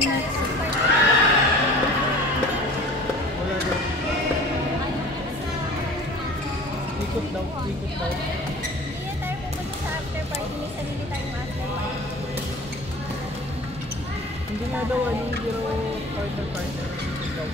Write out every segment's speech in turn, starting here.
Wala daw. Ikot daw, ikot daw. Hindi tayo pupunta sa after party. May sarili tayong after party. Hindi nga daw, hindi raw partner. Ikot daw.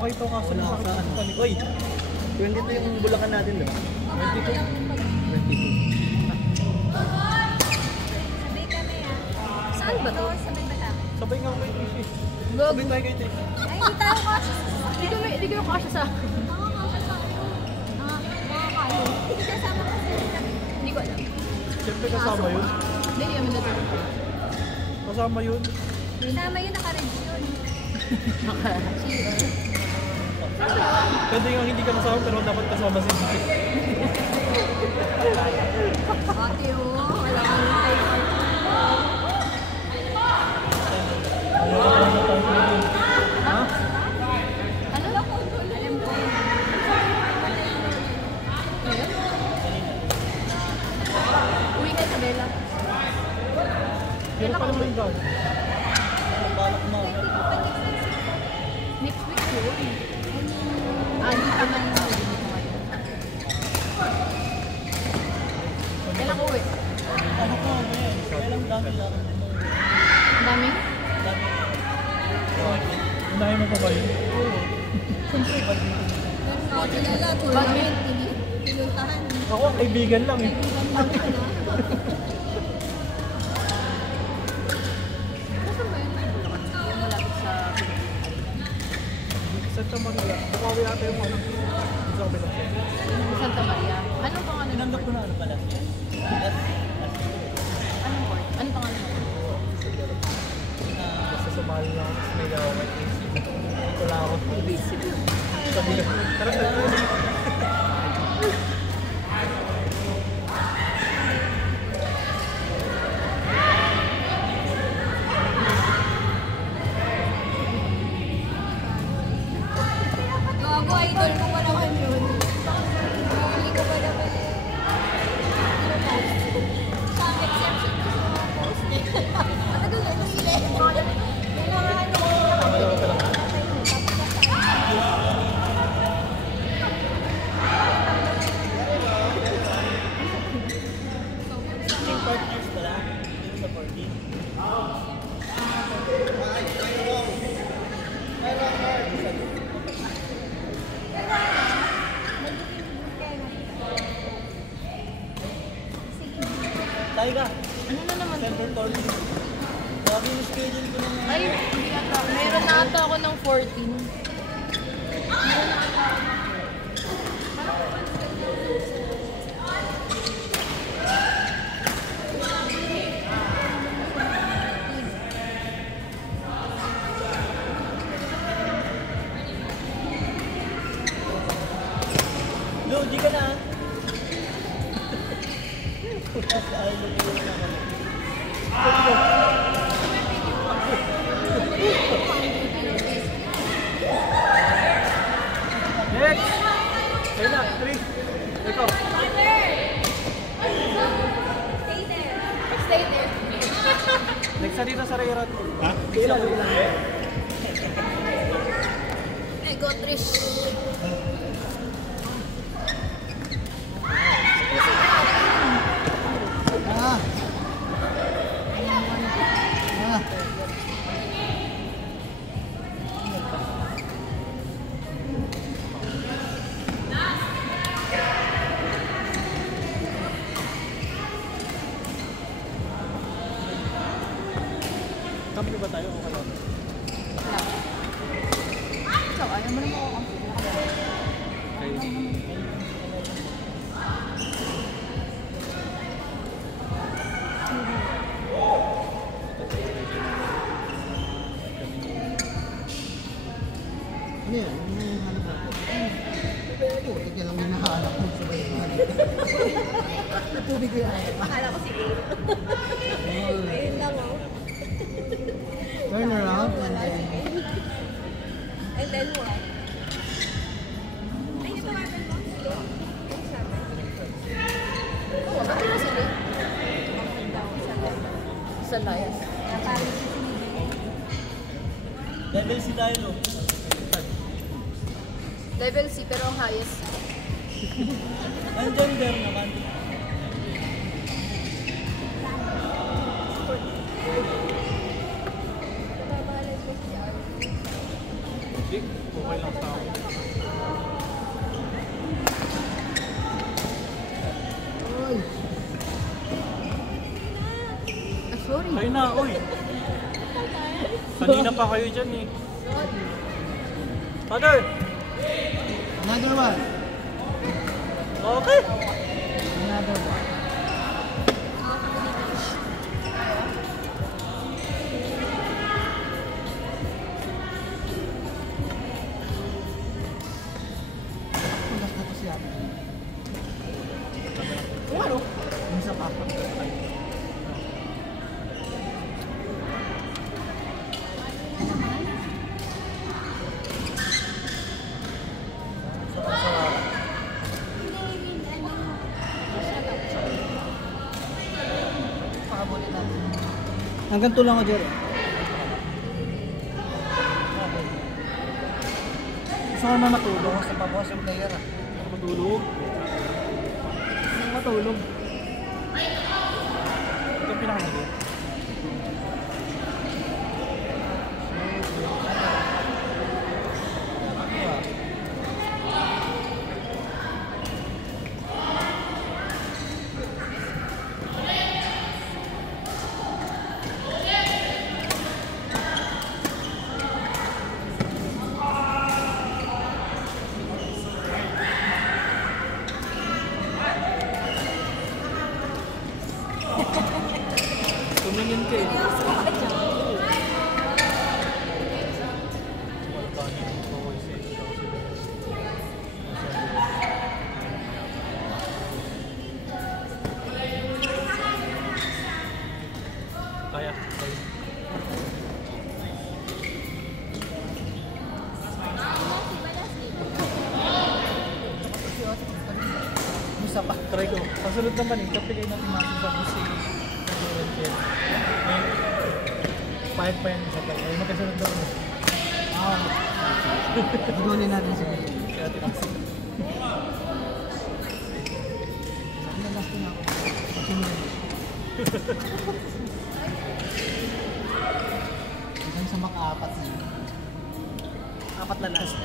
Okay to kaso na sa akin. Oy, 22 yung Bulacan natin doon. 22? 22. Sabay ka na yan. Saan ba to? Sabay ba tayo? Sabay nga kayo Tracy. Sabay tayo kayo Tracy. Ay, hindi tayo kasya sa sasakyan. Hindi ko kasya sa... Hindi kasama kasi. Hindi ko alam. Siyempre kasama yun. Hindi naman natulog. Kasama yun. Kasama yun, naka-regiyon. Pwede nga hindi ka kasama pero dapat kasama si Gigi. Ate oh, wala kang tayo. Ha? Ano ba kung alam ko? Uwi ka sa Bella. Pero pa naman daw. balak mo. Next week yun. Hindi pa lang na uwi nito ngayon. Kailan uwi? Ano ko, man? Kailang dami lang. Ang dami? Dami. Unahin mo pa ba yun? Siyempre, Ako kilala, tournament, pinuntahan. Ako, kaibigan lang eh. Saan ba yun? Yung malapit sa... Santa Maria. Bukawi ata yung ano. Sa kabila. Santa Maria. Anong pangalan? Pinandok ko na ano pala. Anong court? Anong pangalan? Basta sumali lang ako sa may gawa kay AC. Wala ako. Sabi ka, tara, tara. Gago, idol ko pa naman yun. Hindi ko pa naman yun. Sa exception ko sa mga post niya. Matagal na yung sila. Kailangan ko Yung partners pala. Dito sa 14. Tayo ka. Ano na naman? September 14. Sabi yung schedule ko naman. Ay, hindi ata. Meron na ata ako ng 14. Lo, di ka na. Ay, lumiyo na ako. Next! Kaya na, 3. Ikaw. Stay there. Next na dito sa Rayrat. Ha? Ilan? Ego, Trish. Kami ba tayo o kayo? Ikaw, ayaw mo naman ako ang Ano yan? Ano yung hanap natin? Oo, tigyan lang yung nahanap mo sa bayan. Natubig ko yung hanap. Akala ko si Dave. Ayun lang oh. Turn around and then... And then what? Ay, natawagan mo? Sila? Yung sabi? Oo, ba't na sila? Sa live. Nakali si Level si tayo, lo. Level C, pero ang highest. Andyan there naman. Nababalay ko si Arlo. Hindi, okay lang sa akin. Uy! Ah, sorry. Kayo na, oy. Kanina pa kayo dyan eh. Father! Another one! Okay! Another one. Punas na to siya. Ano? Yung sa papa. Pakamuli natin. Hanggang to lang ako, Jerry. Gusto ko na matulog. Sa pabawas yung player ah. Matulog. Matulog. Ito yung pinakamali. Tumingin ka eh. Kaya. Isa pa. Try ko. Pasunod naman eh. Kapigay natin natin sa busi. Pahit pa yan sa tayo. Ay, magkasunod daw mo. Gulin natin siya. Kaya tinasin. Nalasting ako. Pagsunod. Hanggang sa maka-apat na. Apat na last.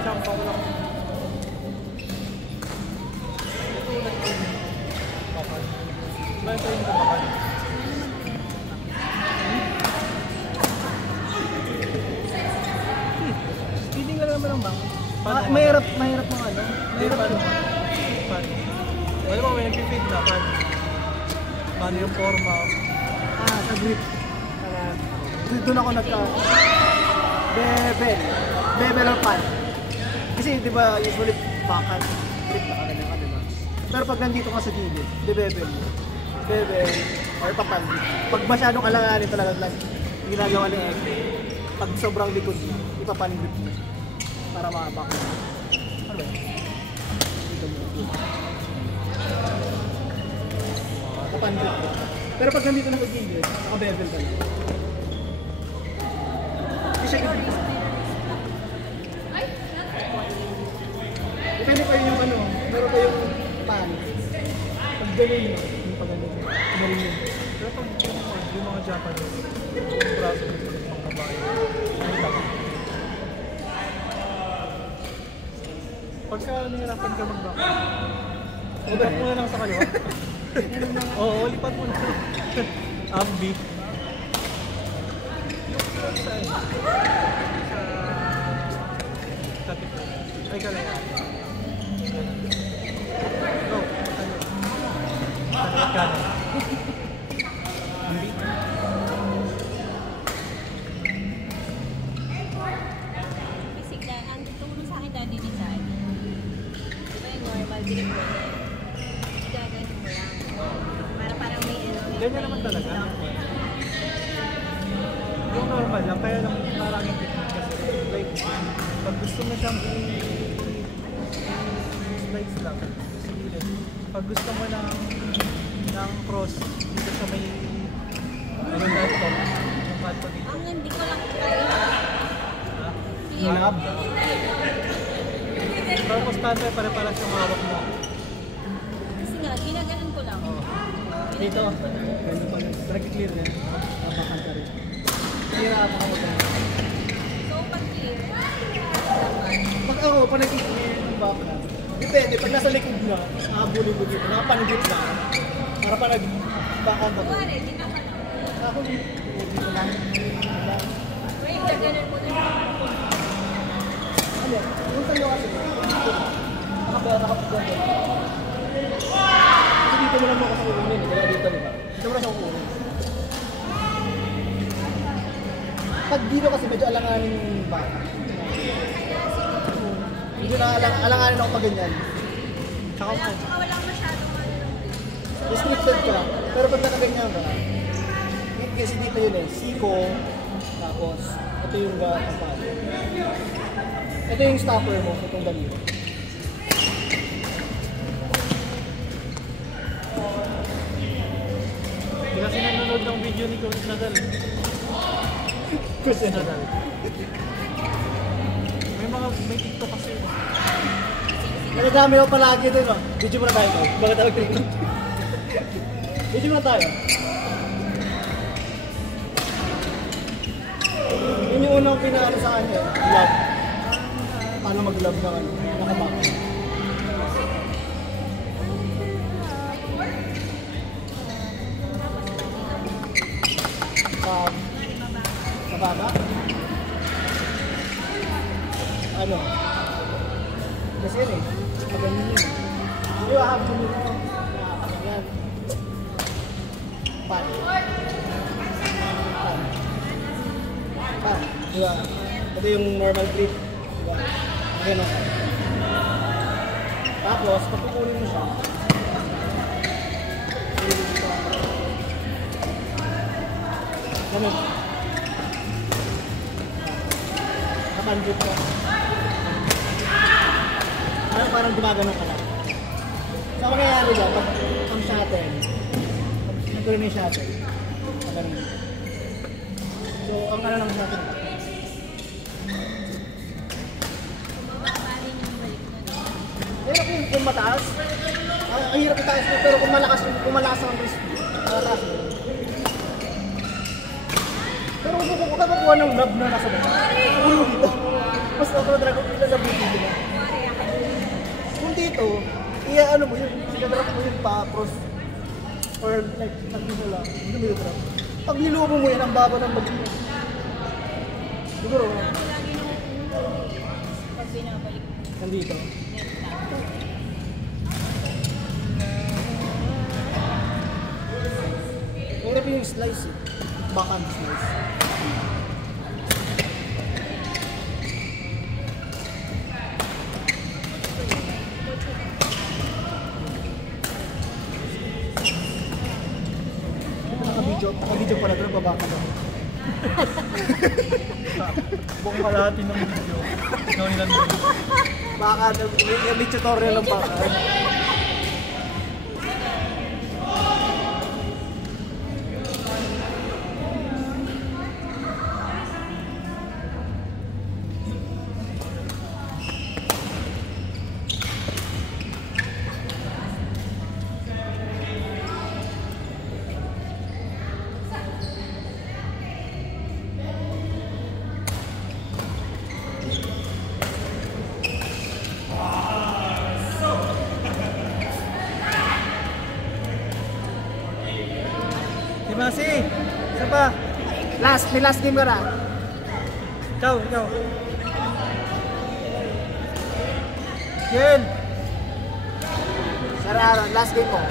Champa ko lang. Ito ulit ko. Bakal. Ba ito yung bakal? Feeding ka naman ng bank. Paano? Mahirap mo ano. Hindi, paano? Paano? Wala mo, may nag-feed na. Paano? Paano yung forma? Sa grip. Doon ako Bebel or pan. Kasi di ba usually bakal, grip na kaganda ka, di ba? Pero pag nandito ka sa gilid, bebel or papan. Pag masyadong alanganin talaga lang, ginagawa ni Ek. Pag sobrang likod mo, ipapan grip mo. Para makabak mo. Ano ba? Dito mo. Papan grip mo. Pero pag nandito na sa gilid, naka-bevel ka lang. Hindi siya grip. Depende pa yung ano, meron pa yung pan. Pag gano'n mo, yung pag gano'n mo, gano'n mo. Pero pag yung mga Japanese, yung braso nito ng mga babae, ay laki. Pagka nahirapan ka mag-back, lipat mo na lang sa kaliwa. Oo, lipat mo na. Ambi. Sa tipo. Ay, kalayan. Go. Kaliwat kanan. Ambi. Basic na, ang tutulong sa akin dati ni Chad. Di ba yung normal grip ko na gaganin mo lang. Para parang may ano. Ganyan naman talaga. Yung normal lang, kaya lang maraming technique kasi. Like, pag gusto mo siyang i-slice lang, sa gilid. Pag gusto mo ng cross dito sa may laptop, yung pad pa dito. Ang hindi ko lang kaya. Ha? Lab. Tapos standard pare-paras yung hawak mo. Kasi nga, ginaganon ko lang. Oh. Dito. Ganun pala. Nag-clear din. Napakan ka rin. Hira ako ako dyan. So, pag clear, Pag ako, pag nag-clear yung backhand, depende. Pag nasa likod na, nakabuli-buli ko, nakapanggit na. Para pa nag-backhand ako. kuwari, di na ka lang. Ako, dito lang. Wait, gaganon mo na. Ano, yung sa'yo kasi, dito na. Nakapagdaan. Kasi dito mo lang mo kasi kukunin. Kaya dito, di ba? Dito mo lang siya kukunin. Pag dito kasi medyo alanganin yung baka. Medyo na alanganin ako pag ganyan. Tsaka mo. Tsaka walang masyadong Restricted ka. Pero pag nakaganyan ka, kasi dito yun eh, siko, tapos ito yung kapal. Ito yung stopper mo, itong daliri. Hindi kasi nanonood ng video ni Coach Nadal. Kasi Nadal. May TikTok kasi. Nagdami ako palagi ito, no? Video muna tayo, no? Bakit tawag TikTok? Video muna tayo. Yun yung unang pinaano sa kanya, love. Paano mag-love ng ano, nakabaka. Sa baba? Ano? Kasi yun eh, maganda yun. Hindi ba hapon mo ito? Yan. Pan. Pan. Pan. Diba? Ito yung normal grip. Diba? Ganun. Tapos, pag kukunin mo siya, ganun. Nakapanjut ka. Parang gumagano ka lang. So, ang mangyayari dyan, pag ang shuttle, nagtuloy na yung shuttle. Ganun. So, ang ano ng shuttle. Hirap yung mataas. Ang hirap itaas mo, pero kung malakas ang wrist, malakas mo. Pero kung kukuha ng lab na nasa baba, ulo dito. Mas ako dragon nila sa buti nila. Kung dito, ano mo yun, sigadrap mo yun pa, cross, or like, nagpino lang, hindi mo drop. Pag nilubo mo yan, ang baba ng bag mo. Siguro, pag binabalik. nandito. Hirap yung slice eh. Backhand slice. Naka-video pala ito, nababakad ako. Buong kalahati ng video. Ikaw nilang video. Bakad, may tutorial ng bakad. Masi, isa pa. May last game ka na. Ikaw. Yen! Sarah, last game mo.